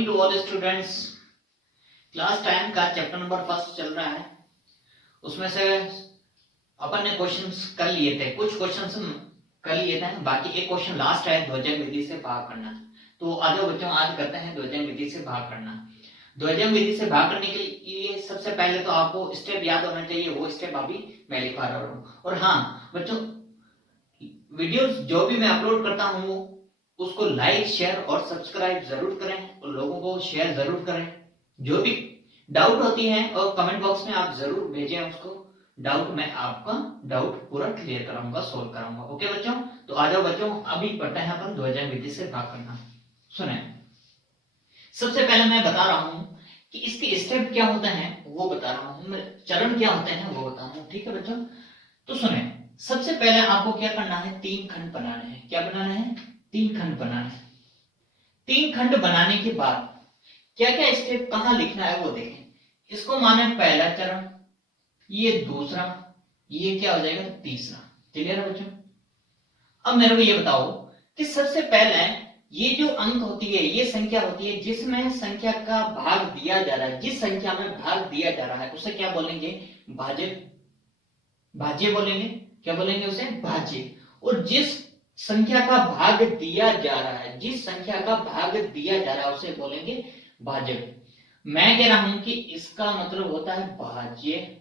Morning to all students. Class 10 का chapter number first चल रहा है। उसमें से अपन ने क्वेश्चंस कर लिए थे, कुछ क्वेश्चंस कर लिए थे, बाकी एक क्वेश्चन लास्ट है ध्वजन विधि से भाग करना। तो आ जाओ बच्चों, आज करते हैं ध्वजन विधि से भाग करना। ध्वजन विधि से भाग करने के लिए सबसे पहले तो आपको स्टेप याद होना चाहिए, वो स्टेप अभी मैं लिखवा रहा हूँ। और हाँ बच्चों, वीडियोस जो भी मैं अपलोड करता हूँ उसको लाइक शेयर और सब्सक्राइब जरूर करें और लोगों को शेयर जरूर करें। जो भी डाउट होती है और कमेंट बॉक्स में आप जरूर भेजें उसको डाउट, मैं आपका डाउट पूरा क्लियर कराऊंगा, सोल्व कराऊंगा। ओके बच्चों, तो आ जाओ बच्चों, अभी पढ़ते हैं अपन ध्वजन विधि से भाग करना। सुने, सबसे पहले मैं बता रहा हूं कि इसके स्टेप क्या होते हैं वो बता रहा हूं, चरण क्या होते हैं वो बता रहा हूं। ठीक है बच्चों, तो सुने, सबसे पहले आपको क्या करना है, 3 खंड बनाने हैं। क्या बनाना है? 3 खंड बनाना है। 3 खंड बनाने के बाद क्या क्या स्टेप कहां लिखना है वो देखें। इसको माने पहला चरण, ये दूसरा, ये क्या हो जाएगा तीसरा। क्लियर है बच्चों? अब मेरे को ये बताओ कि सबसे पहले ये जो अंक होती है, ये संख्या होती है जिसमें संख्या का भाग दिया जा रहा है, जिस संख्या में भाग दिया जा रहा है उसे क्या बोलेंगे? भाज्य। भाज्य बोलेंगे। क्या बोलेंगे उसे? भाज्य। और जिस संख्या का भाग दिया जा रहा है, जिस संख्या का भाग दिया जा रहा है उसे बोलेंगे भाजक। मैं कह रहा हूं कि इसका मतलब होता है भाज्य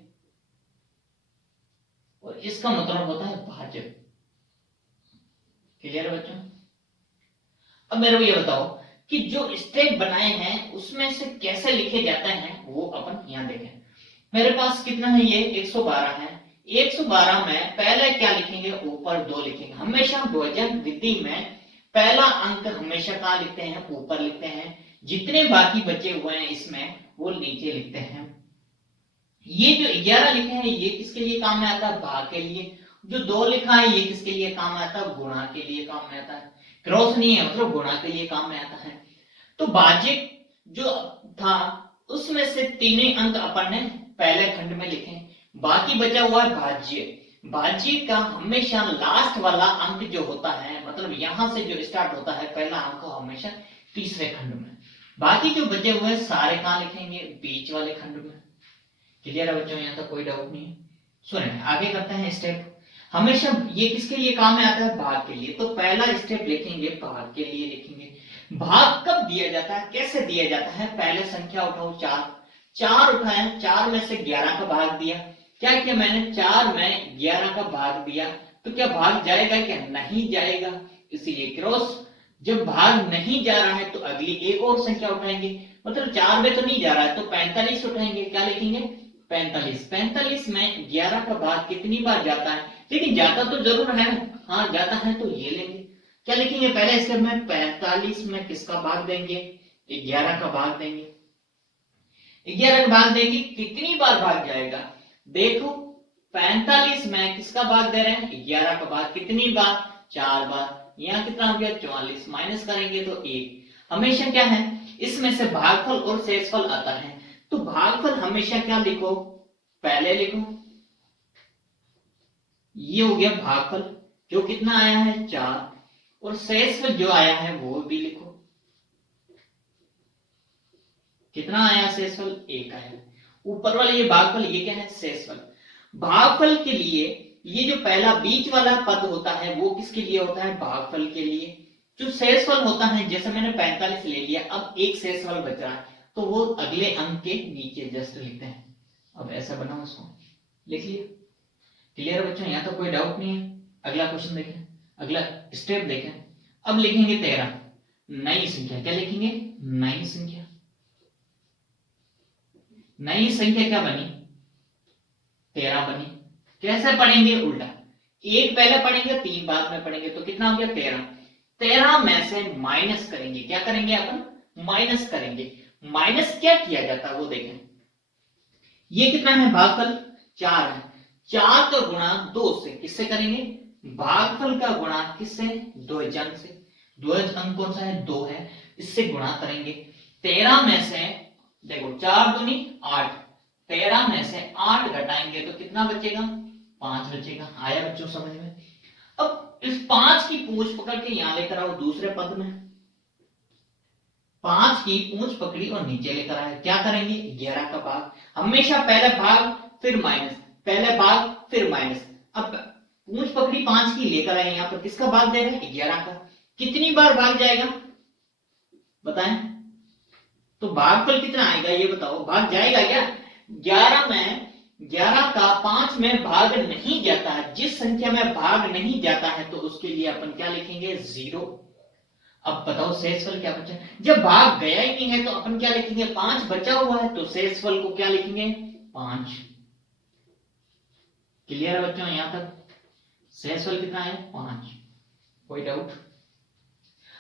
और इसका मतलब होता है भाजक। क्लियर है बच्चों? अब मेरे को ये बताओ कि जो स्टेप बनाए हैं उसमें से कैसे लिखे जाते हैं वो अपन यहां देखें। मेरे पास कितना है, ये 112 है। 112 में पहले क्या लिखेंगे? ऊपर 2 लिखेंगे। हमेशा ध्वजन विधि में पहला अंक हमेशा कहां लिखते हैं? ऊपर लिखते हैं। जितने बाकी बचे हुए हैं इसमें वो नीचे लिखते हैं। ये जो 11 लिखे हैं ये किसके लिए काम में आता है? भाग के लिए। जो 2 लिखा है ये किसके लिए काम में आता है? गुणा के लिए काम में आता है। क्रॉस नहीं है, मतलब गुणा के लिए काम में आता है। तो भाज्य जो था उसमें से 3 अंक अपन ने पहले खंड में लिखे, बाकी बचा हुआ है भाज्य। भाज्य का हमेशा लास्ट वाला अंक जो होता है, मतलब यहां से जो स्टार्ट होता है पहला अंक हमेशा तीसरे खंड में। बाकी जो बचे हुए सारे कहां लिखेंगे? बीच वाले खंड में। क्लियर है बच्चों? यहां तक कोई डाउट नहीं है? सुने, आगे करते हैं स्टेप। हमेशा ये किसके लिए काम में आता है? भाग के लिए। तो पहला स्टेप लिखेंगे भाग के लिए लिखेंगे। भाग कब दिया जाता है, कैसे दिया जाता है? पहले संख्या उठाओ 4, 4 उठाए, 4 में से 11 का भाग दिया। क्या किया मैंने? 4 में 11 का भाग दिया, तो क्या भाग जाएगा? क्या नहीं जाएगा। इसीलिए क्रॉस। जब भाग नहीं जा रहा है तो अगली एक और संख्या उठाएंगे, मतलब 4 में तो नहीं जा रहा है तो 45 उठाएंगे। क्या लिखेंगे? 45। 45 में 11 का भाग कितनी बार जाता है? लेकिन जाता तो जरूर है। हाँ जाता है तो ये लेंगे। क्या लिखेंगे? पहले स्टेप में 45 में किसका भाग देंगे? 11 का भाग देंगे। 11 का भाग देंगे, कितनी बार भाग जाएगा? देखो 45 में किसका भाग दे रहे हैं? 11 का भाग कितनी बार? 4 बार। यहाँ कितना हो गया? 44। माइनस करेंगे तो 1। हमेशा क्या है, इसमें से भागफल और शेषफल आता है। तो भागफल हमेशा क्या लिखो? पहले लिखो। ये हो गया भागफल, जो कितना आया है? 4। और शेषफल जो आया है वो भी लिखो। कितना आया शेषफल? 1 आया। ऊपर वाले ये भागफल, ये क्या है? शेषफल। भागफल के लिए ये जो पहला बीच वाला पद होता है वो किसके लिए होता है? भागफल के लिए। जो शेषफल होता है, जैसे मैंने 45 ले लिया, अब एक शेषफल बच रहा है तो वो अगले अंक के नीचे जस्ट लिखते हैं। अब ऐसा बनाओ, उसको लिख लिया। क्लियर है बच्चों? यहां तो कोई डाउट नहीं है? अगला क्वेश्चन देखें, अगला स्टेप देखें। अब लिखेंगे 13, नई संख्या। क्या लिखेंगे? नई संख्या। नई संख्या क्या बनी? 13 बनी। कैसे पढ़ेंगे? उल्टा। 1 पहले पढ़ेंगे, 3 बाद में पढ़ेंगे, तो कितना हो गया? 13। 13 में से माइनस करेंगे। क्या करेंगे अपन? माइनस करेंगे। माइनस क्या किया जाता है वो देखें। ये कितना है? भागफल 4 है। 4 का गुणा 2 से किससे करेंगे? भागफल का गुणा किससे? ध्वजन से। ध्वज अंक कौन सा है? 2 है, इससे गुणा करेंगे। 13 में से देखो 4 दूनी 8, 13 में से 8 घटाएंगे तो कितना बचेगा? 5 बचेगा। आया बच्चों समझ में? अब इस 5 की पूंछ पकड़ के यहां लेकर आओ दूसरे पद में। 5 की पूंछ पकड़ी और नीचे लेकर आए, क्या करेंगे 11 का भाग, हमेशा पहले भाग फिर माइनस, पहले भाग फिर माइनस। अब पूंछ पकड़ी 5 की लेकर आए, यहां पर किसका भाग दे रहे हैं 11 का, कितनी बार भाग जाएगा बताएं, तो भागफल कितना आएगा ये बताओ, भाग जाएगा क्या 11 का 5 में भाग नहीं जाता है, जिस संख्या में भाग नहीं जाता है तो उसके लिए अपन क्या लिखेंगे 0। अब बताओ शेषफल क्या बचा, जब भाग गया ही नहीं है तो अपन क्या लिखेंगे 5 बचा हुआ है, तो शेषफल को क्या लिखेंगे 5। क्लियर है बच्चों यहां तक, शेषफल कितना है 5, कोई डाउट।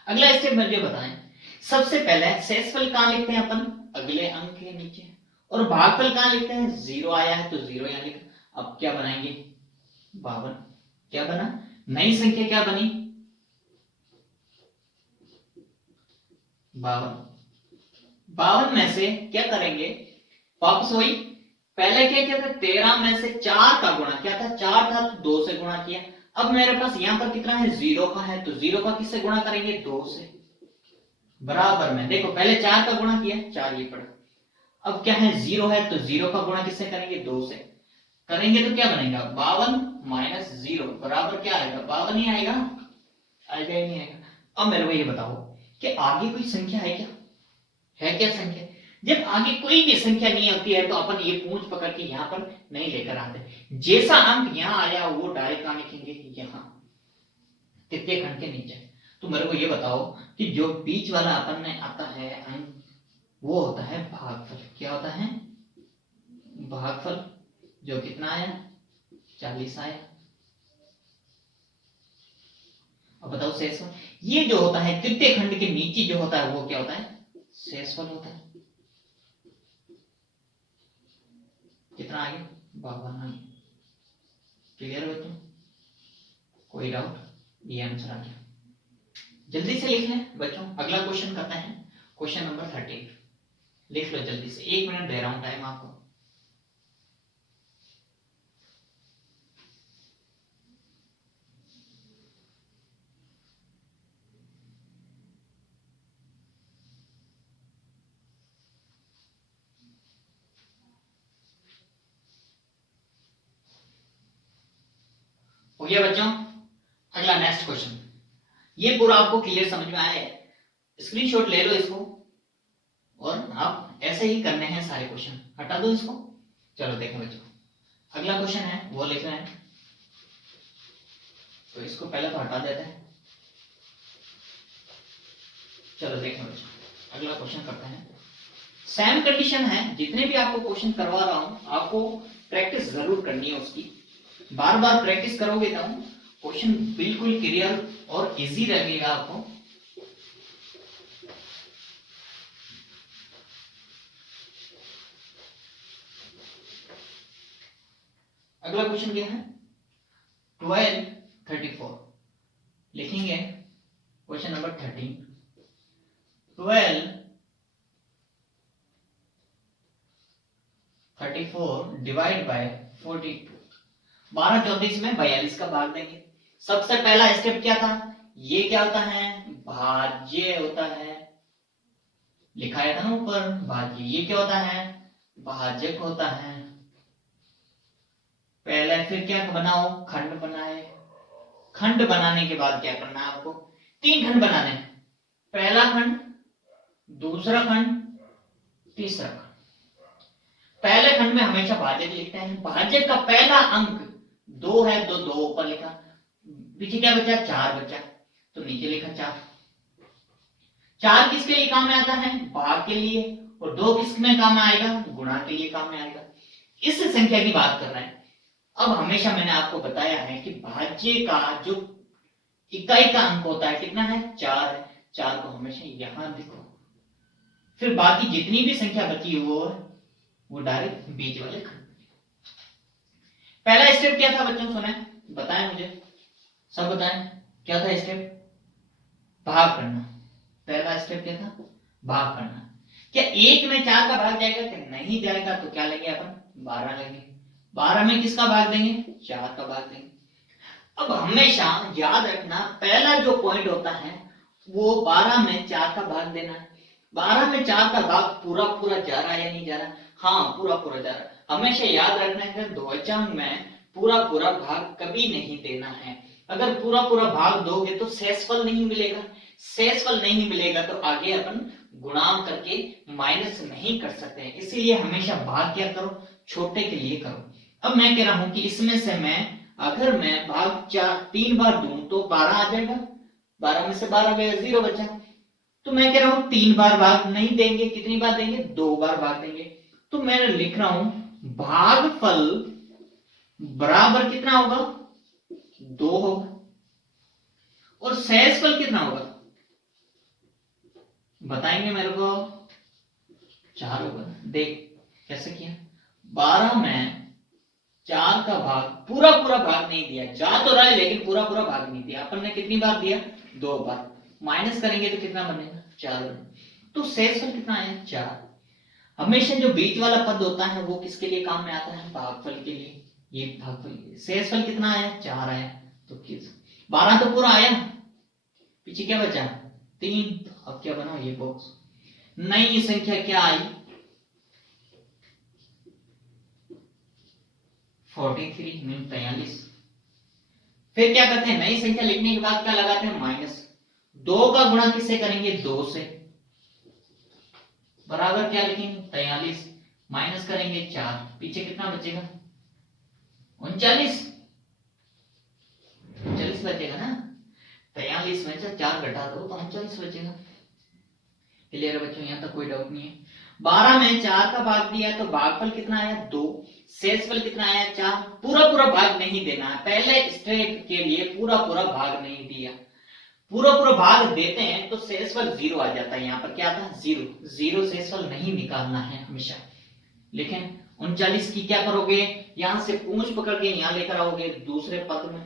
अगला स्टेप मुझे बताएं, सबसे पहले शेषफल कहां लिखते हैं अपन अगले अंक के नीचे, और भागफल कहां लिखते हैं 0 आया है तो 0 यहां लिखा। अब क्या बनाएंगे 52, क्या बना नई संख्या क्या बनी 52, 52 में से क्या करेंगे वापस वही, पहले क्या था 13 में से 4 का गुणा, क्या था 4 था तो 2 से गुणा किया। अब मेरे पास यहां पर कितना है 0 का है, तो 0 का किससे गुणा करेंगे 2 से, बराबर में देखो पहले 4 का गुणा किया 4 ये पड़ा, अब क्या है 0 है तो 0 का गुणा किससे करेंगे 2 से, करेंगे तो क्या बनेगा 52 माइनस 0 बराबर क्या आएगा 52 ही आएगा, आएगा ही नहीं आएगा। अब मेरे को ये बताओ कि आगे कोई संख्या है क्या, है क्या संख्या, जब आगे कोई भी संख्या नहीं होती है तो अपन ये पूंछ पकड़ के यहाँ पर नहीं लेकर आते, जैसा अंक यहाँ आया वो डायरेक्ट कहां लिखेंगे यहाँ तृतीय खंड के नीचे। तो मेरे को ये बताओ कि जो बीच वाला अपन में आता है अंक वो होता है भागफल, क्या होता है भागफल, जो कितना आया 40 आया। अब बताओ शेषफल, ये जो होता है तृतीय खंड के नीचे जो होता है वो क्या होता है शेषफल होता है, कितना आगे 52 आगे। क्लियर बच्चों, कोई डाउट, ये आंसर आ गया, जल्दी से लिख लें बच्चों। अगला क्वेश्चन करते हैं, क्वेश्चन नंबर 13, लिख लो जल्दी से, 1 मिनट दे रहा हूं टाइम आपको। हो गया बच्चों, अगला नेक्स्ट क्वेश्चन, ये पूरा आपको क्लियर समझ में आया है, स्क्रीनशॉट ले लो इसको और आप ऐसे ही करने हैं सारे क्वेश्चन, हटा दो इसको। चलो देखें बच्चों, अगला क्वेश्चन है वो लिखना है, तो इसको पहले तो हटा देते हैं। चलो देखें बच्चों, अगला क्वेश्चन करते हैं, सेम कंडीशन है, जितने भी आपको क्वेश्चन करवा रहा हूं आपको प्रैक्टिस जरूर करनी है उसकी, बार बार प्रैक्टिस करोगे तो क्वेश्चन बिल्कुल क्लियर और इजी लगेगा आपको। अगला क्वेश्चन क्या है 1234, लिखेंगे क्वेश्चन नंबर 13, 1234 डिवाइड बाय 42, 12 34 में 42 का भाग देंगे। सबसे पहला स्टेप क्या था, ये क्या होता है भाज्य होता है, लिखाया था ना ऊपर भाज्य, ये क्या होता है भाजक होता है। पहले फिर क्या बनाओ खंड बनाए, खंड बनाने के बाद क्या करना है आपको 3 खंड बनाने, पहला खंड दूसरा खंड तीसरा खंड। पहले खंड में हमेशा भाजक लिखते हैं, भाजक का पहला अंक 2 है, 2 ऊपर लिखा, पीछे क्या बचा 4 बचा, तो नीचे लिखा 4। 4 किसके लिए काम में आता है भाग के लिए, और 2 किस में काम में आएगा गुणा के लिए काम में आएगा। इस संख्या की बात कर रहे हैं। अब हमेशा मैंने आपको बताया है कि भाज्य का जो इकाई का अंक होता है कितना है 4 है, 4 को हमेशा यहां लिखो, फिर बाकी जितनी भी संख्या बची वो डायरेक्ट बीच वाले खंड। पहला स्टेप क्या था बच्चों सुने बताएं मुझे, सब बताएं क्या था स्टेप, भाग करना। पहला स्टेप क्या था भाग करना। क्या 1 में 4 का भाग जाएगा, क्या नहीं जाएगा, तो क्या लेंगे अपन 12 लेंगे, 12 में किसका भाग देंगे 4 का भाग देंगे। अब हमेशा याद रखना पहला जो पॉइंट होता है वो 12 में 4 का भाग देना है, 12 में 4 का भाग पूरा पूरा जा रहा है या नहीं जा रहा? हाँ, पूरा पूरा जा रहा है। हमेशा याद रखना है ध्वजांक में पूरा पूरा भाग कभी नहीं देना है। अगर पूरा पूरा भाग दोगे तो शेषफल नहीं मिलेगा, शेषफल नहीं मिलेगा तो आगे अपन गुणा करके माइनस नहीं कर सकते हैं। इसीलिए हमेशा भाग क्या करो, छोटे के लिए करो। अब मैं कह रहा हूं कि इसमें से अगर मैं भाग 3 बार दूं तो 12 आ जाएगा, 12 में से 12 गया, 0 बचा। तो मैं कह रहा हूं 3 बार भाग नहीं देंगे, कितनी बार देंगे? 2 बार भाग देंगे। तो मैं लिख रहा हूं भागफल बराबर कितना होगा? 2 होगा। और शेषफल कितना होगा बताएंगे मेरे को? 4 होगा। देख कैसे किया, 12 में 4 का भाग पूरा पूरा भाग नहीं दिया, जा तो रहा है लेकिन पूरा पूरा भाग नहीं दिया। अपन ने कितनी बार दिया? 2 बार। माइनस करेंगे तो कितना बनेगा? 4 बनेगा। तो शेषफल कितना है? 4। हमेशा जो बीच वाला पद होता है वो किसके लिए काम में आता है? भागफल के लिए। ये भागफल के लिए। शेषफल कितना आया? 4 आया। तो किस 12 तो पूरा आया, पीछे क्या बचा? 3। अब क्या बनाओ ये बॉक्स, नई संख्या क्या आई? 43 मीन 43। फिर क्या करते हैं? नई संख्या लिखने के बाद क्या लगाते हैं? माइनस। 2 का गुणा किससे करेंगे? 2 से। बराबर क्या लिखेंगे? 43 माइनस करेंगे 4, पीछे कितना बचेगा? 39। 39 बचेगा ना। 43 में से 4 घटा दो तो 39 बचेगा। क्लियर है बच्चों? यहां तक कोई डाउट नहीं है। 12 में 4 का भाग दिया तो भागफल कितना आया? 2। शेषफल कितना आया? 4। पूरा पूरा भाग नहीं देना है, पहले स्टेप के लिए पूरा पूरा भाग नहीं दिया। पूरा पूरा भाग देते हैं तो शेषफल 0 आ जाता है। यहाँ पर क्या था? 0। 0 शेषफल नहीं निकालना है हमेशा। लेकिन 39 की क्या करोगे? यहां से पूंछ पकड़ के यहां लेकर आओगे दूसरे पद में।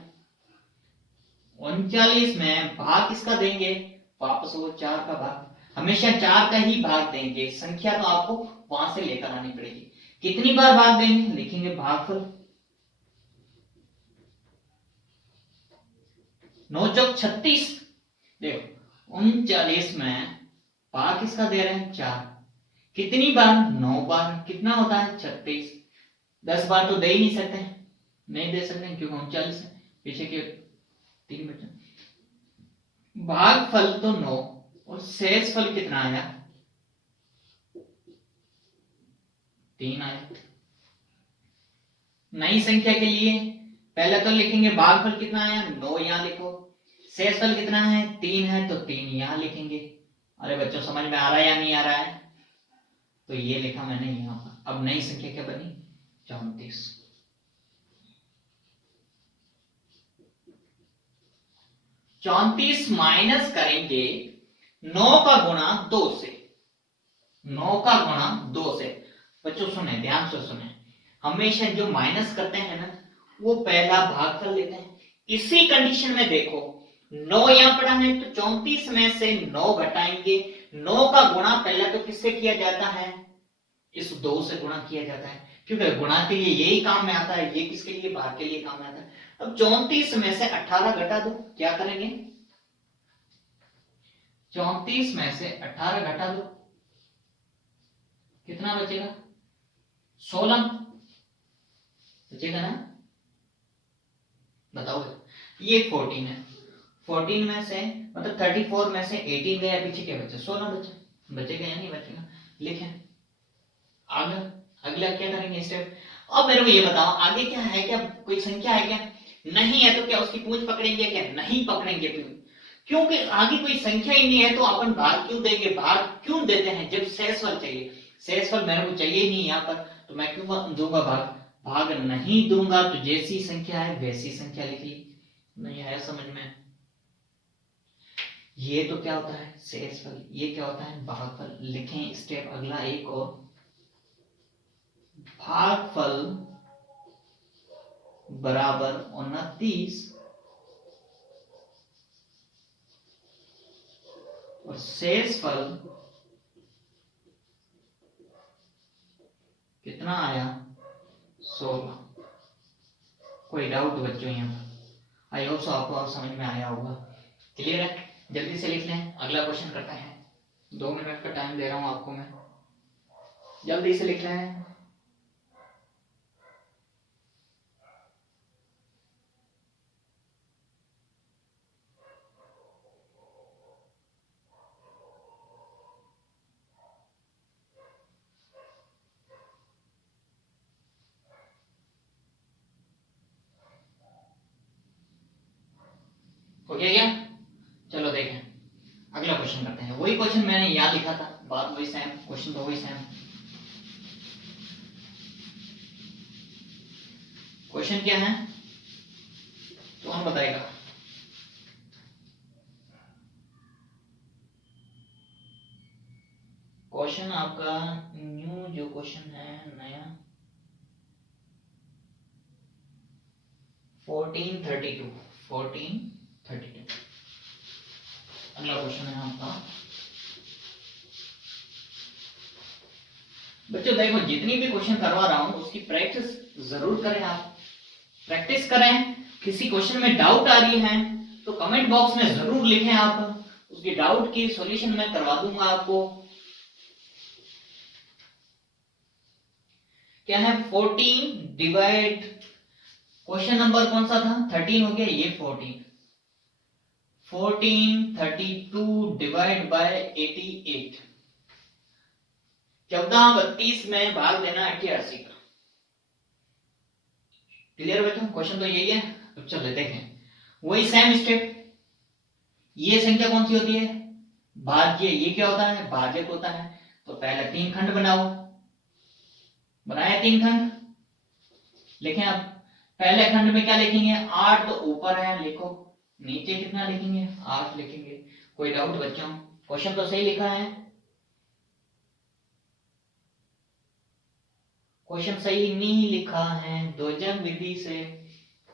39 में भाग किसका देंगे? वापस वो 4 का भाग। हमेशा 4 का ही भाग देंगे, संख्या तो आपको वहां से लेकर आनी पड़ेगी। कितनी बार भाग देंगे? लिखेंगे भागफल 9 चौक 36। देखो 39 में भाग किसका दे रहे हैं? 4। कितनी बार? 9 बार। कितना होता है? 36। 10 बार तो दे ही नहीं सकते, नहीं दे सकते क्योंकि 39 है, पीछे के 3 बचे। भागफल तो 9 और शेषफल कितना आया? 3 आया। नई संख्या के लिए पहले तो लिखेंगे भागफल कितना आया? 9 यहां लिखो। शेषफल कितना है? 3 है तो 3 यहां लिखेंगे। अरे बच्चों समझ में आ रहा है या नहीं आ रहा है? तो ये लिखा मैंने यहां पर। अब नई संख्या क्या बनी? 34। 34 माइनस करेंगे 9 का गुणा 2 से। 9 का गुणा 2 से। बच्चों सुने, ध्यान से सुने, हमेशा जो माइनस करते हैं ना वो पहला भागफल लेते हैं। इसी कंडीशन में देखो 9 यहां पड़ा है तो 34 में से 9 घटाएंगे। 9 का गुणा पहला तो किससे किया जाता है? इस 2 से गुणा किया जाता है, क्योंकि गुणा के लिए यही काम में आता है। ये किसके लिए? भाग के लिए काम में आता है। अब 34 में से 18 घटा दो, क्या करेंगे? 34 में से 18 घटा दो, कितना बचेगा? 16 बचेगा ना। बताओ, ये 14 है। 14 में से मतलब 34 में से 18 गया, पीछे क्या बचा? 16 बचा। बचेगा या नहीं बचेगा? लिखें आगे। अगला क्या करेंगे स्टेप? अब मेरे को ये बताओ आगे क्या है? क्या कोई संख्या है क्या? नहीं है तो क्या उसकी पूंछ पकड़ेंगे? क्या नहीं पकड़ेंगे? क्योंकि आगे कोई संख्या ही नहीं है तो अपन भाग क्यों देंगे? भाग क्यों देते हैं जब शेषफल चाहिए? शेषफल मेरे को चाहिए ही नहीं यहाँ पर, तो मैं क्यों दूंगा भाग? भाग नहीं दूंगा तो जैसी संख्या है वैसी संख्या लिख ली। नहीं आया समझ में? ये तो क्या होता है? शेषफल। ये क्या होता है? भागफल। लिखें स्टेप अगला एक और, भागफल बराबर 29 और शेषफल कितना आया? 16। कोई डाउट बच्चों यहाँ पर? आई होप सो आपको समझ में आया होगा। क्लियर है? जल्दी से लिख लें, अगला क्वेश्चन करते हैं। 2 मिनट का टाइम दे रहा हूं आपको मैं, जल्दी से लिख रहे हैं। हो गया क्या? चलो देखें, अगला क्वेश्चन करते हैं। वही क्वेश्चन मैंने यहाँ लिखा था, बात वही सेम, क्वेश्चन तो वही सेम। क्वेश्चन क्या है कौन बताएगा? क्वेश्चन आपका न्यू जो क्वेश्चन है नया 1432 अगला क्वेश्चन है आपका। बच्चों देखो, जितनी भी क्वेश्चन करवा रहा हूं उसकी प्रैक्टिस जरूर करें। आप प्रैक्टिस करें। किसी क्वेश्चन में डाउट आ रही है तो कमेंट बॉक्स में जरूर लिखें। आप उसकी डाउट की सॉल्यूशन मैं करवा दूंगा आपको। क्या है 14 डिवाइड, क्वेश्चन नंबर कौन सा था? 13 हो गया, ये 1432 डिवाइड बाय 88, 1432 में भाग देना 88 का। क्लियर बच्चों? क्वेश्चन तो यही है। अब चलो देखें, वही सेम स्टेप। ये संख्या कौन सी होती है? भाज्य। ये क्या होता है? भाजक होता है। तो पहले 3 खंड बनाओ। बनाया 3 खंड, लिखें। आप पहले खंड में क्या लिखेंगे? 8 तो ऊपर है, लिखो। नीचे कितना लिखेंगे? 8 लिखेंगे। कोई डाउट बच्चों? क्वेश्चन तो सही लिखा है, क्वेश्चन सही नहीं लिखा है। द्विजक विधि से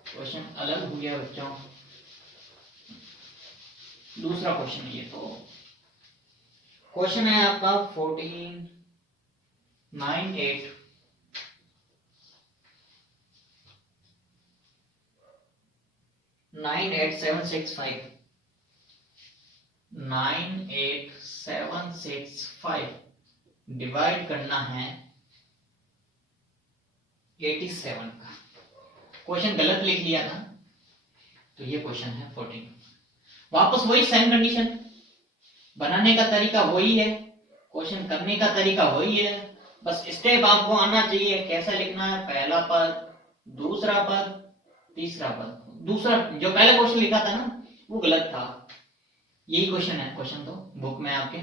क्वेश्चन अलग हो गया बच्चों। दूसरा क्वेश्चन, ये तो क्वेश्चन है आपका 1498 98765 98765 डिवाइड करना है 87 का। क्वेश्चन गलत लिख लिया था तो ये क्वेश्चन है 14। वापस वही सेम कंडीशन, बनाने का तरीका वही है, क्वेश्चन करने का तरीका वही है, बस स्टेप आपको आना चाहिए। कैसे लिखना है? पहला पद, दूसरा पद, तीसरा पद। दूसरा जो पहले क्वेश्चन लिखा था ना वो गलत था, यही क्वेश्चन है। क्वेश्चन तो बुक में आपके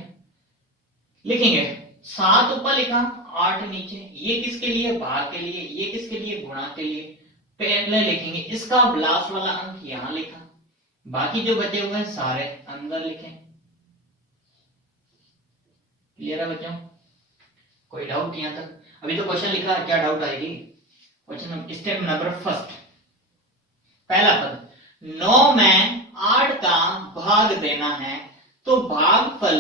लिखेंगे। 7 ऊपर लिखा, 8 नीचे। ये किसके लिए? भाग के लिए। ये किसके लिए? गुणा के लिए। पहले लिखेंगे इसका लास्ट वाला अंक यहां लिखा, बाकी जो बचे हुए हैं सारे अंदर लिखें। क्लियर है बच्चों? कोई डाउट यहां तक? अभी तो क्वेश्चन लिखा है, क्या डाउट आएगी? क्वेश्चन स्टेप नंबर फर्स्ट, पहला पद 9 में 8 का भाग देना है तो भागफल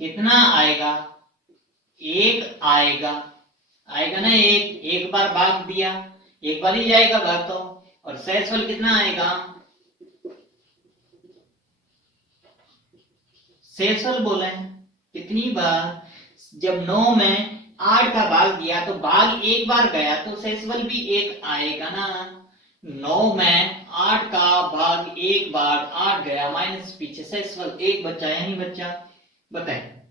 कितना आएगा? 1 आएगा। आएगा ना? एक बार भाग दिया, एक बार ही जाएगा भाग तो। और शेषफल कितना आएगा? शेषफल बोले कितनी बार? जब 9 में 8 का भाग दिया तो भाग एक बार गया तो शेषफल भी 1 आएगा ना। 9 में 8 का भाग एक बार 8 गया, माइनस पीछे शेषफल 1 बचा या नहीं बचा? बताए।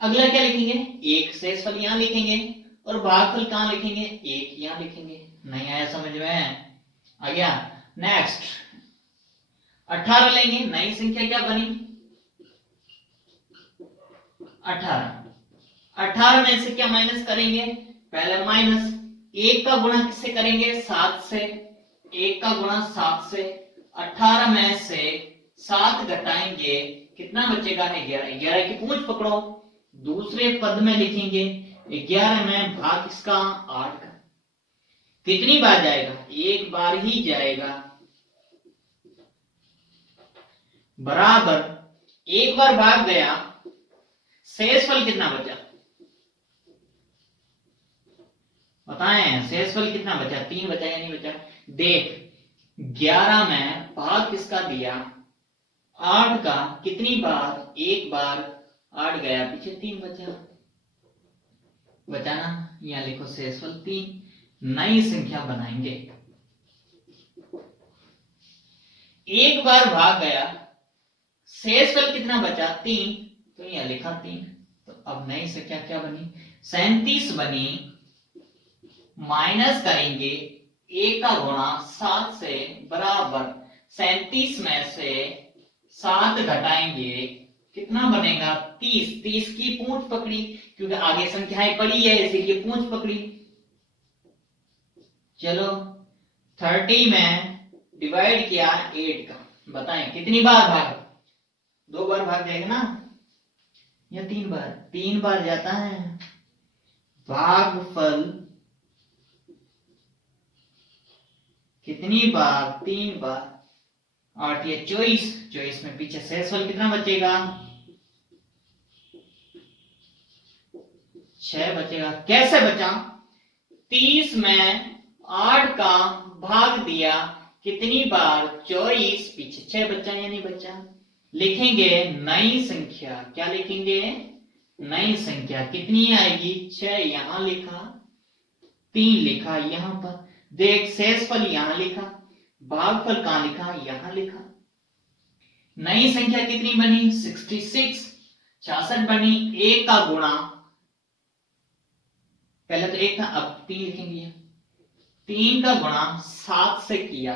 अगला क्या लिखेंगे? 1 शेषफल यहां लिखेंगे और भागफल कहां लिखेंगे? 1 यहां लिखेंगे। नहीं आया समझ में? आ गया? नेक्स्ट 18 लेंगे। नई संख्या क्या बनी? 18 में से क्या माइनस करेंगे? पहले माइनस 1 का गुणा किससे करेंगे? 7 से। 1 का गुणा 7 से। 18 में से 7 घटाएंगे, कितना बचेगा? 11। 11 की पूंछ पकड़ो, दूसरे पद में लिखेंगे 11 में भाग इसका 8 का। कितनी बार जाएगा? एक बार ही जाएगा। बराबर एक बार भाग गया, शेषफल कितना बचा? बताएं, शेषफल कितना बचा? 3 बचा या नहीं बचा? देख, 11 में भाग किसका दिया? 8 का। कितनी बार? एक बार। 8 गया, पीछे 3 बचा ना, यहाँ लिखो शेषफल 3। नई संख्या बनाएंगे, एक बार भाग गया, शेषफल कितना बचा 3, तो यहाँ लिखा 3। तो अब नई संख्या क्या बनी, 37 बनी। माइनस करेंगे, 1 का गुणा 7 से बराबर 37 में से 7 घटाएंगे, कितना बनेगा 30। 30 की पूंछ पकड़ी, क्योंकि आगे संख्याएं पड़ी है इसीलिए पूंछ पकड़ी। चलो 30 में डिवाइड किया 8 का, बताएं कितनी बार भाग, 2 बार भाग जाएगा ना, या 3 बार, 3 बार जाता है। भागफल कितनी बार, 3 बार। 8 या 24, 24 में पीछे शेषफल कितना बचेगा, 6 बचेगा। कैसे बचा, 30 में 8 का भाग दिया, कितनी बार 24, पीछे 6 बचा या नहीं बचा। लिखेंगे नई संख्या, क्या लिखेंगे, नई संख्या कितनी आएगी, 6 यहां लिखा, 3 लिखा यहां पर, देख शेषफल यहां लिखा, भागफल कहां लिखा, यहां लिखा। नई संख्या कितनी बनी, 66, 66 बनी। 1 का गुणा, पहले तो 1 था, अब 3 लिखेंगे, 3 का गुणा 7 से किया,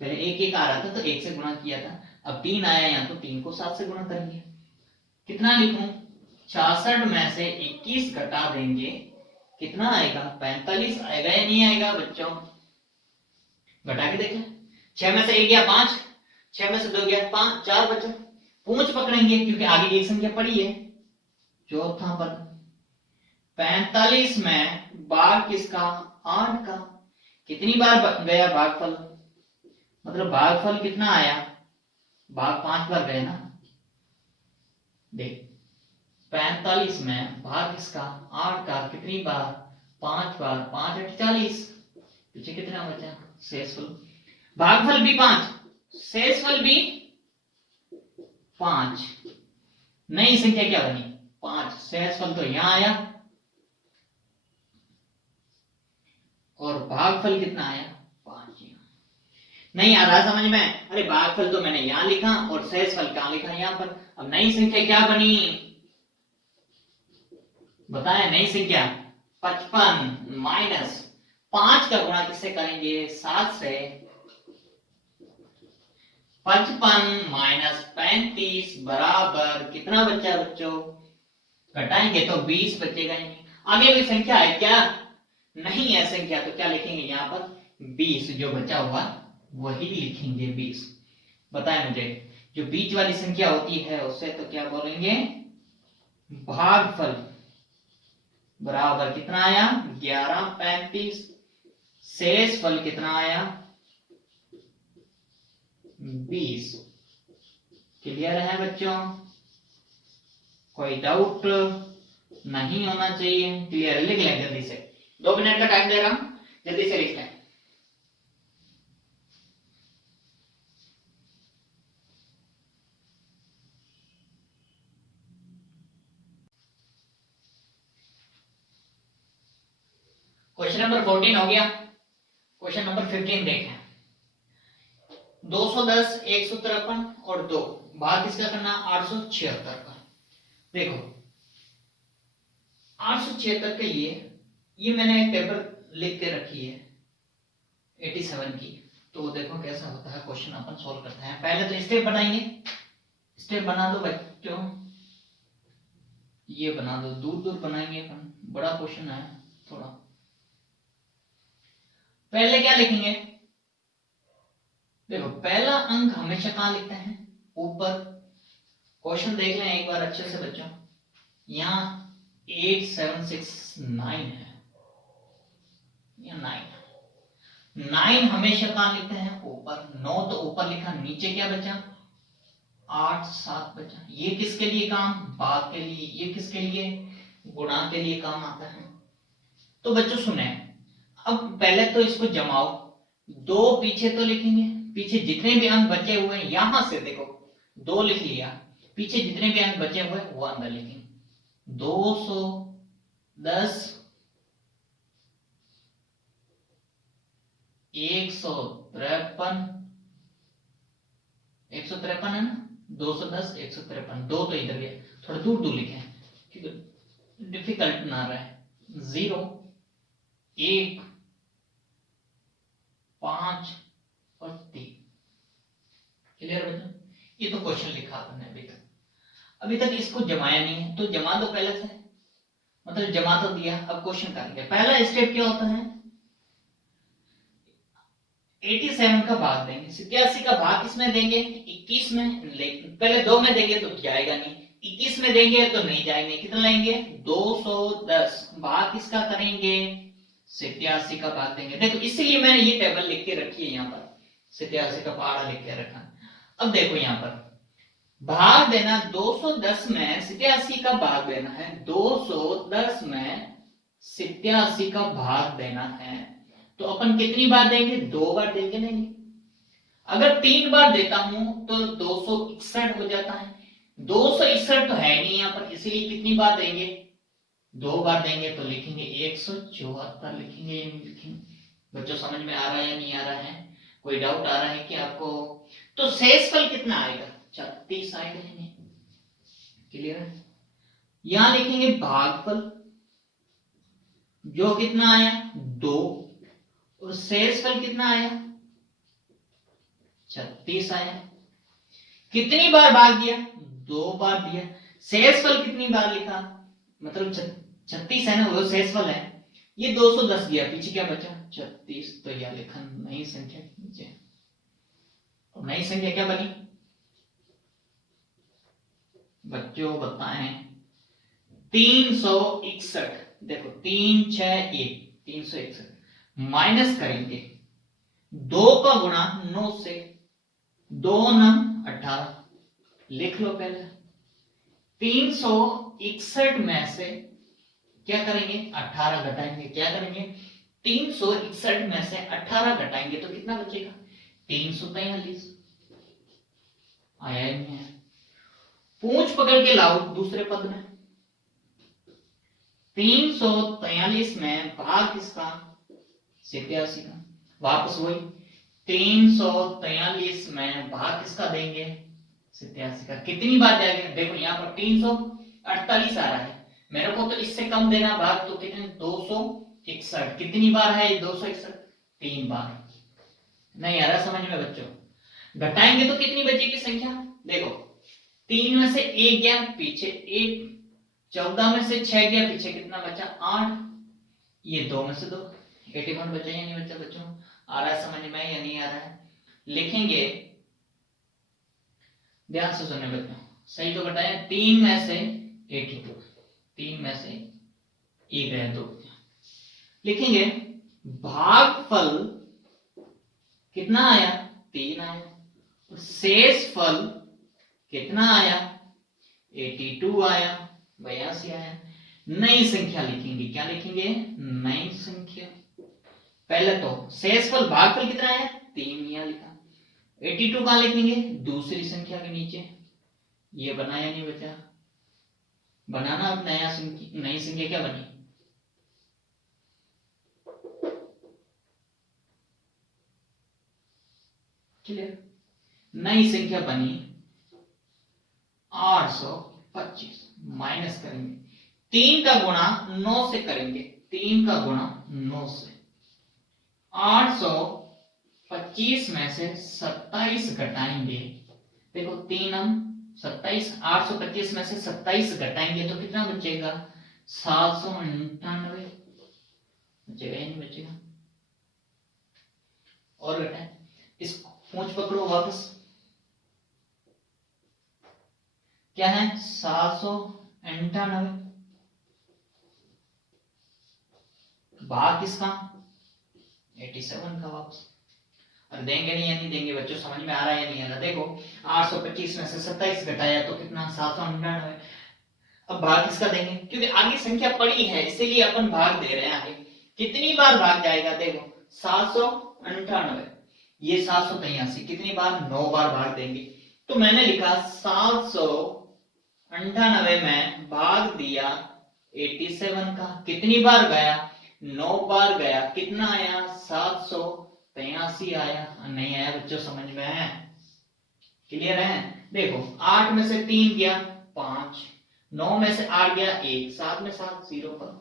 पहले 1 आ रहा था तो 1 से गुणा किया था, अब 3 आया यहाँ तो 3 को 7 से गुणा करेंगे। कितना लिखूं, 66 में से 21 घटा देंगे, कितना आएगा 45 आएगा या नहीं आएगा बच्चों, घटा के देखें। 6 में से 1 गया 5, 6 में से 2 गया 5, 4 बचा। पूंछ पकड़ेंगे क्योंकि आगे एक संख्या पड़ी है, चौथा पद। 45 में भाग किसका, 8 का, कितनी बार गया भागफल, मतलब भागफल कितना आया, भाग 5 बार गए ना, देख 45 में भाग किसका, 8 का, कितनी बार 5 बार, 5 8 40, पीछे कितना बचा शेषफल। भागफल भी 5, शेषफल भी 5। नई संख्या क्या बनी, 5। शेषफल तो यहां आया और भागफल कितना आया, 5। नहीं आ रहा समझ में, अरे भागफल तो मैंने यहां लिखा और शेषफल कहां लिखा, यहां पर। अब नई संख्या क्या बनी, बताएं नई संख्या 55 माइनस 5 का गुणा किससे करेंगे, 7 से। 55 माइनस 35 बराबर कितना बचा बच्चों, घटाएंगे तो 20 बचेगा ही नहीं। आगे कोई संख्या है क्या, नहीं है संख्या, तो क्या लिखेंगे यहाँ पर 20, जो बचा हुआ वही लिखेंगे 20। बताएं मुझे, जो बीच वाली संख्या होती है उससे तो क्या बोलेंगे, भागफल बराबर कितना आया 11 35, शेषफल कितना आया 20। क्लियर है बच्चों, कोई डाउट नहीं होना चाहिए, क्लियर लिख लें जल्दी से, 2 मिनट का टाइम दे रहा हूं, जल्दी से लिख लें। क्वेश्चन नंबर 14 हो गया। क्वेश्चन नंबर 15 देखें, 210 153 और 2 भाग किसका करना, 876 का। देखो 876 के लिए ये मैंने एक पेपर लिख के रखी है 87 की, तो देखो कैसा होता है क्वेश्चन अपन सॉल्व करते हैं। पहले तो स्टेप बनाएंगे, स्टेप बना दो बच्चों, ये बना दो, दूर दूर बनाएंगे अपन, बड़ा क्वेश्चन है थोड़ा। पहले क्या लिखेंगे, देखो पहला अंक हमेशा कहां लिखते हैं, ऊपर। क्वेश्चन देख लें एक बार अच्छे से बच्चों, यहां 8769 है, या 9 हमेशा कहां लिखते हैं, ऊपर। 9 तो ऊपर लिखा, नीचे क्या बचा 8 7 बचा। ये किसके लिए काम, भाग के लिए, ये किसके लिए, गुणा के लिए काम आता है। तो बच्चों सुने, अब पहले तो इसको जमाओ, 2 पीछे तो लिखेंगे, पीछे जितने भी अंक बचे हुए हैं यहां से देखो 2 लिख लिया, पीछे जितने भी अंक बचे हुए वो अंदर लिखेंगे। 210 153 153 है ना, 210 153, दो तो इधर गया, थोड़ा दूर दूर लिखे क्योंकि डिफिकल्ट ना रहे। 0 1 5 और 3। क्लियर बच्चों? ये तो क्वेश्चन लिखा आपने अभी तक इसको जमाया नहीं है, तो जमा दो पहले से, मतलब जमा तो दिया, अब क्वेश्चन करेंगे। पहला स्टेप क्या होता है, 87 का भाग देंगे, 87 का भाग किसमें देंगे, 21 में। पहले 2 में देंगे तो जाएगा नहीं, 21 में देंगे तो नहीं जाएंगे। कितना लेंगे, 210 भाग किसका करेंगे, 87 का भाग देंगे। देखो इसलिए मैंने ये टेबल लिख के रखी है यहाँ पर, 87 का पहाड़ा लिख के रखा। अब देखो यहाँ पर भाग देना, 210 में 87 का भाग देना है, 210 में 87 का भाग देना है। तो अपन कितनी बार देंगे, 2 बार देंगे नहीं। अगर 3 बार देता हूं तो 261 हो जाता है, 261 तो है नहीं यहाँ पर, इसीलिए कितनी बार देंगे, 2 बार देंगे तो लिखेंगे 174 लिखेंगे, ये नहीं लिखेंगे। बच्चों समझ में आ रहा है या नहीं आ रहा है, कोई डाउट आ रहा है कि आपको? तो शेषफल कितना आएगा, 36 आएगा। क्लियर है? यहां लिखेंगे भागफल, जो कितना आया 2, और शेषफल कितना आया 36 आया। कितनी बार भाग दिया, 2 बार दिया। शेषफल कितनी बार लिखा, मतलब 36 है ना, वो शेषफल है। ये 210 दिया, पीछे क्या बचा 36, तो यह लिखा नई संख्या नीचे। और नई संख्या क्या बनी बच्चों बताएं, 361। देखो 3 6 1 361 माइनस करेंगे 2 का गुणा 9 से, 2 9 18 लिख लो पहले। 361 में से क्या करेंगे, 18 घटाएंगे। क्या करेंगे, 361 में से 18 घटाएंगे तो कितना बचेगा, 343। आया ही नहीं है, पूंछ पकड़ के लाओ दूसरे पद में। 343 में भाग किसका, 87 का। वापस वही 343 में भाग किसका देंगे, 87 का। कितनी बार जाएगा, देखो यहाँ पर 348 आ रहा है, मेरे को तो इससे कम देना भाग, तो कितने 261। कितनी बार है 261, 3 बार। नहीं आ रहा समझ में बच्चों? घटाएंगे तो कितनी बचेगी संख्या, देखो 3 में से 1 गया, पीछे 1, 14 में से 6 गया, पीछे कितना बचा 8, ये 2 में से 2, 81 बचा या नहीं बचा बच्चों? आ रहा है समझ में या नहीं आ रहा है? लिखेंगे, ध्यान से सुनने बच्चों, सही तो बताया। 3 में से 82, 3 में से 1 है 2, लिखेंगे भागफल कितना आया, 3 आया। शेषफल कितना आया, 82 आया, 82 आया। नई संख्या लिखेंगे, क्या लिखेंगे, नई संख्या। पहले तो शेषफल, भागफल कितना आया 3, यहां लिखा। 82 कहां लिखेंगे, दूसरी संख्या के नीचे। ये बनाया नहीं बचा, बनाना। अब नया संख्या, नई संख्या क्या बनी, क्लियर? नई संख्या बनी 825, माइनस करेंगे 3 का गुणा 9 से करेंगे, 3 का गुणा 9 से। 825 में से 27 घटाएंगे, देखो 3 हम 27, 825 में से 27 घटाएंगे तो कितना बचेगा, 798 बचेगा या नहीं बचेगा? और घटाए, इस पूंछ पकड़ो वापस, क्या है 798, भाग किसका 87 का। वापस और देंगे नहीं या नहीं देंगे बच्चों, समझ में आ रहा है या नहीं आ रहा? देखो 825 में से 27 घटाया तो कितना 799। अब भाग किसका देंगे, क्योंकि आगे संख्या पड़ी है इसीलिए अपन भाग दे रहे हैं। कितनी बार भाग जाएगा, देखो 798, ये 783, कितनी बार 9 बार भाग देंगे। तो मैंने लिखा 783 98 में भाग दिया 87 का, कितनी बार गया? 9 बार गया, कितना आया? 783 आया। नहीं आया बच्चों, समझ में आया? क्लियर है? देखो 8 में से 3 गया 5, 9 में से 8 गया 1, 7 में 7 0 पर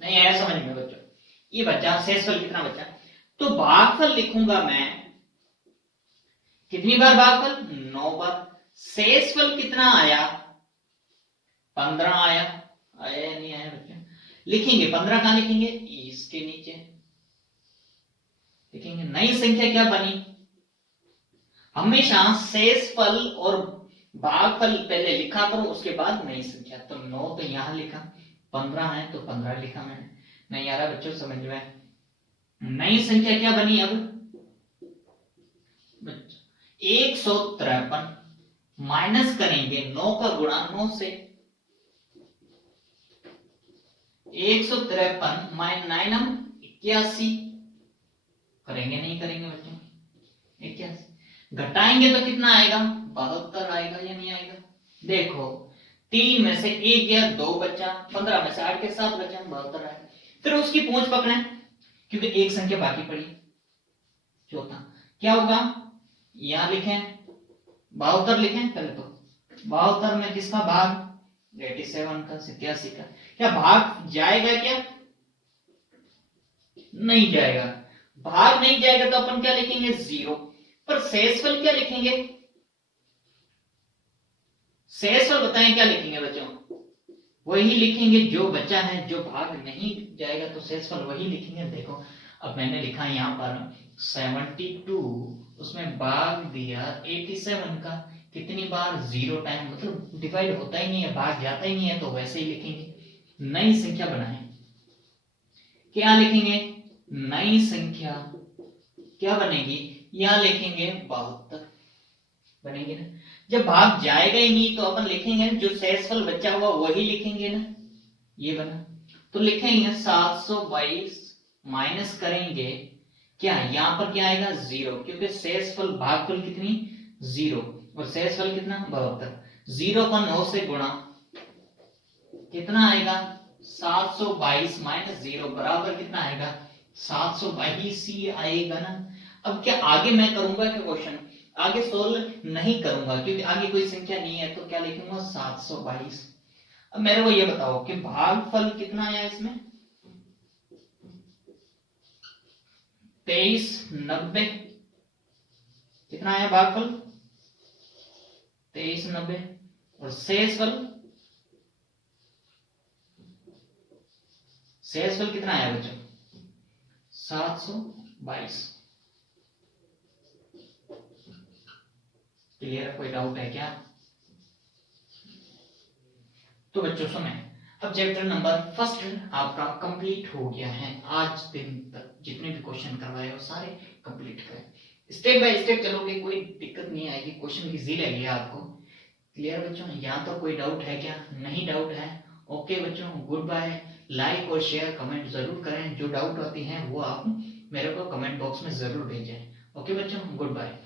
नहीं आया समझ में बच्चों? ये बच्चा शेषफल कितना बचा? तो भागफल लिखूंगा मैं, कितनी बार भागफल? 9 बार। शेषफल कितना आया? 15 आया। आया या नहीं आया बच्चों? लिखेंगे 15 कहां लिखेंगे? इसके नीचे लिखेंगे। नई संख्या क्या बनी? हमेशा शेषफल और भागफल पहले लिखा करो, उसके बाद नई संख्या। तो 9 तो यहां लिखा, 15 है तो 15 लिखा मैंने। नहीं आ रहा बच्चों समझ में? नई संख्या क्या बनी अब? 153 माइनस करेंगे 9 का गुणा 9 से। 153 माइनस 9 हम 81 करेंगे, नहीं करेंगे बच्चों? 81 घटाएंगे तो कितना आएगा? 72 आएगा या नहीं आएगा? देखो 3 में से 1 गया 2 बचा, 15 में से 8 के 7 बचा, 72 आएगा। फिर उसकी पूंछ पकड़े, क्योंकि एक संख्या बाकी पड़ी। चौथा क्या होगा? यहां लिखें 72 लिखें पहले तो। 72 में किसका भाग? 87 का, 87 का। क्या भाग जाएगा क्या? नहीं जाएगा। भाग नहीं जाएगा तो अपन क्या लिखेंगे? 0। पर शेषफल क्या लिखेंगे? शेषफल बताएं क्या लिखेंगे बच्चों? वही लिखेंगे जो बचा है, जो भाग नहीं जाएगा तो शेषफल वही लिखेंगे। देखो अब मैंने लिखा यहां पर 72, उसमें भाग दिया 87 का, कितनी बार? 0 टाइम, मतलब डिवाइड होता ही नहीं है, भाग जाता ही नहीं है, तो वैसे ही लिखेंगे। नई संख्या बनाए, क्या लिखेंगे? नई संख्या क्या बनेगी? यहां लिखेंगे 72 बनेगी ना। जब भाग जाएगा ही नहीं तो अपन लिखेंगे जो शेषफल बचा हुआ वही लिखेंगे ना। ये बना तो लिखेंगे 722 माइनस करेंगे क्या? यहां पर क्या आएगा? 0, क्योंकि शेषफल भागफल कितनी? 0 और शेषफल कितना? 72। 0 का 9 से गुणा, कितना आएगा? 722 माइनस 0 बराबर कितना आएगा? 722 ही आएगा ना। अब क्या आगे मैं करूंगा क्या क्वेश्चन? आगे सोल्व नहीं करूंगा, क्योंकि आगे कोई संख्या नहीं है, तो क्या लिखूंगा? 722। अब मेरे को ये बताओ कि भागफल कितना आया इसमें? 2390। कितना आया भागफल? 2390। और शेषफल? शेषफल कितना आया बच्चों? 722। क्लियर? कोई डाउट है क्या? तो बच्चों सुने, अब चैप्टर नंबर फर्स्ट आपका कंप्लीट हो गया है। आज दिन तक जितने भी क्वेश्चन करवाए वो सारे कंप्लीट करें। स्टेप बाय स्टेप चलोगे, कोई दिक्कत नहीं आएगी, क्वेश्चन इजी लगेगा आपको। क्लियर बच्चों? यहाँ तो कोई डाउट है क्या? नहीं डाउट है? ओके बच्चों, गुड बाय। लाइक और शेयर कमेंट जरूर करें, जो डाउट आती हैं वो आप मेरे को कमेंट बॉक्स में जरूर भेजें। ओके बच्चों, गुड बाय।